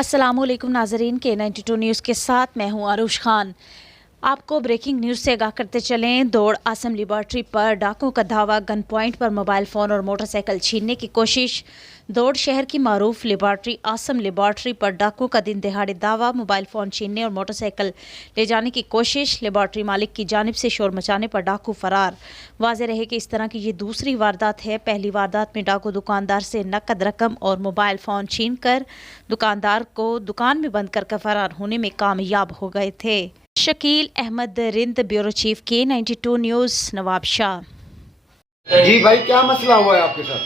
अस्सलामुअलैकुम नाजरीन, K92 news के साथ मैं हूं आरुष खान। आपको ब्रेकिंग न्यूज़ से आगाह करते चलें। दौड़ आसम लेबॉर्ट्री पर डाकुओं का धावा, गन पॉइंट पर मोबाइल फ़ोन और मोटरसाइकिल छीनने की कोशिश। दौड़ शहर की मारूफ लेबॉर्ट्री आसम लेबॉर्ट्री पर डाकुओं का दिन दहाड़े दावा, मोबाइल फ़ोन छीनने और मोटरसाइकिल ले जाने की कोशिश। लेबॉर्ट्री मालिक की जानिब से शोर मचाने पर डाकू फरार। वाज़ेह रहे कि इस तरह की ये दूसरी वारदात है। पहली वारदात में डाकू दुकानदार से नकद रकम और मोबाइल फ़ोन छीन कर दुकानदार को दुकान में बंद कर फरार होने में कामयाब हो गए थे। Shakeel Ahmed Rind, bureau chief, K92 news, Nawabshah. जी भाई, क्या मसला हुआ है आपके साथ?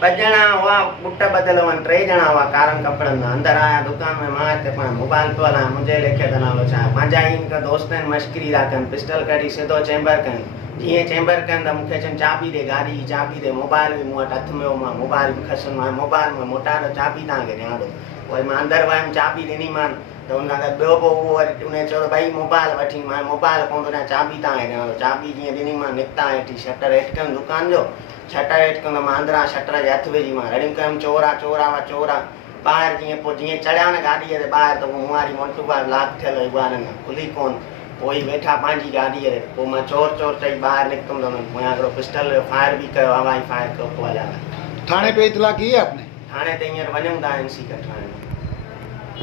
5 ॼणा हुआ, पुट बदल हुआ, 3 ॼणा हुआ कारनि कपिड़नि में। अंदर आया दुकान में, मां हिते पाण मोबाइल पियो हलायां, मुंहिंजे लेखे त नालो छा आहे, पंहिंजा ई हिन दोस्त आहिनि, मश्करी था कनि, पिस्टल कढी सिधो चैम्बर कनि। जीअं चैम्बर कनि त मूंखे चवनि चाबी ॾे, गाॾी जी चाबी ॾे। मोबाइल बि मूं वटि हथ में हो, मां मोबाइल बि खसुनि, मां मोबाइल में मोटायो, चाबी तव्हांखे ॾियां थो। वरी मां अंदरि वियुमि, चाबी ॾिनीमांनि त हुन खां ॿियो पोइ उहो वरी उन चयो भई मोबाइल वठी। मां मोबाइल कोन थो ॾियां, चाबी तव्हांखे ॾियां थो। चाबी जीअं ॾिनीमांनि, निकिता हेठि, शटर हेठि कयुमि दुकान जो, शटर हेठि कयुमि, मां अंदरां शटर जे हथु विझी मां रड़ियूं कयुमि, चोर आहे चोर आहे चोर आहे। ॿाहिरि जीअं पोइ जीअं चढ़िया न गाॾीअ ते ॿाहिरि, त मूं वारी मोटू वारी लॉक थियल हुई, ॿारनि खुली कोन। पोइ वेठा पंहिंजी गाॾीअ ते। पोइ मां चोर चोर चई ॿाहिरि निकितुमि त हुननि मुंहिंजा हिकिड़ो पिस्टल फायर बि कयो, हवाई फायर कयो। पोइ हलिया। थाने पे इतला की है आपने? थाणे ते हींअर वञूं था NC कटवाइण।